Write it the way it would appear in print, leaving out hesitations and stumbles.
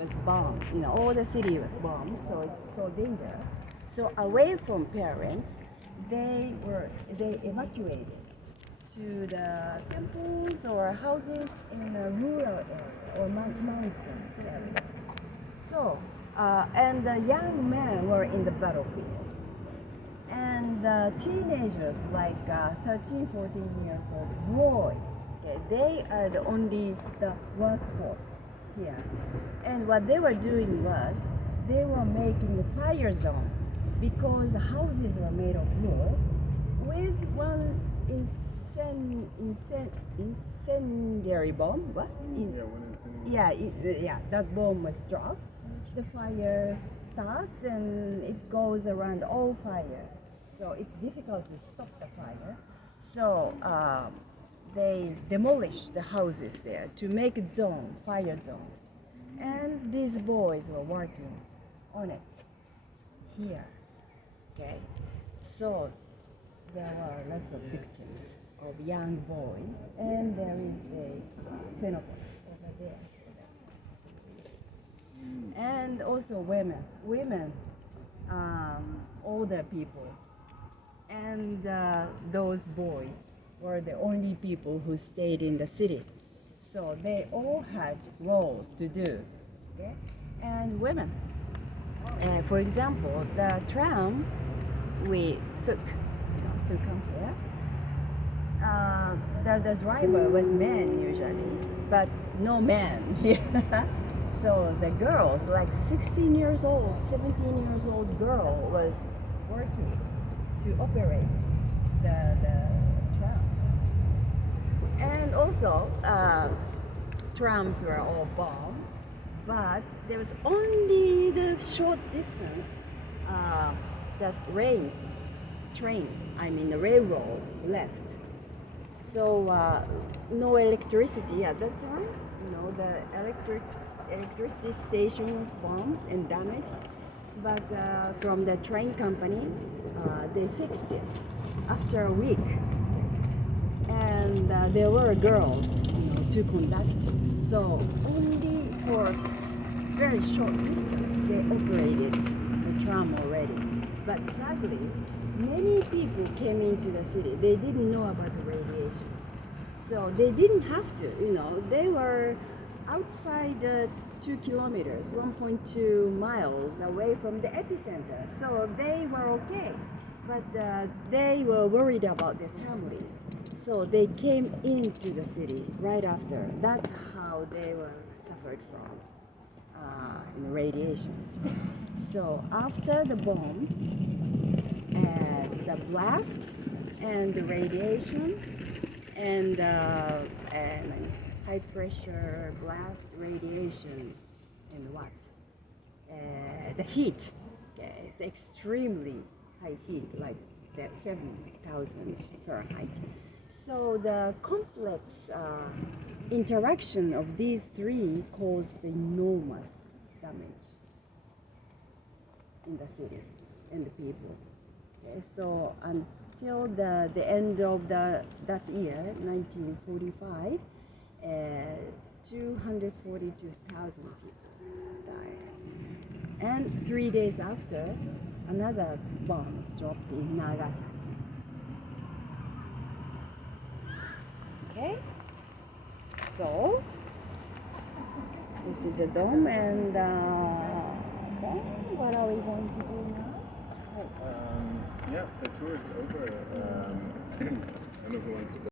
was bombed. All the city was bombed, so it's so dangerous. So away from parents, they evacuated to the temples or houses in a rural area or mountains area. So, and the young men were in the battlefield. And the teenagers, like 13, 14 years old boy, okay, they are the workforce here. And what they were doing was, they were making a fire zone because the houses were made of wood with one incendiary bomb. What? That bomb was dropped. The fire starts and it goes around all fire. So it's difficult to stop the fire. So they demolished the houses there to make a zone, fire zone. And these boys were working on it here. Okay, so there were lots of victims of young boys, and there is a xenophon over there. And also women, older people, and those boys were the only people who stayed in the city. So they all had roles to do, okay? And women. For example, the tram we took to come here, the driver was men usually, but no man here. So the girls, like 16 years old, 17 years old girl was working to operate the tram. And also, trams were all bombed, but there was only the short distance that the railroad left. So no electricity at that time. The electricity station was bombed and damaged. But from the train company, they fixed it after a week. And there were girls, to conduct it. So only for very short distance they operated the tram already. But sadly, many people came into the city. They didn't know about the radiation. So they didn't have to, they were outside 2 kilometers, 1.2 miles away from the epicenter. So they were okay. But they were worried about their families. So they came into the city right after. That's how they were suffered from in radiation. So after the bomb and the blast and the radiation and high pressure blast radiation and what? The heat, okay, it's extremely high heat, like 7,000 Fahrenheit. So the complex interaction of these three caused enormous damage in the city and the people. Okay, so until the end of that year, 1945, 242,000 people died. And 3 days after, another bomb was dropped in Nagasaki. Okay, so this is a dome, and what are we going to do now? Yeah, the tour is over. I don't know who wants to go.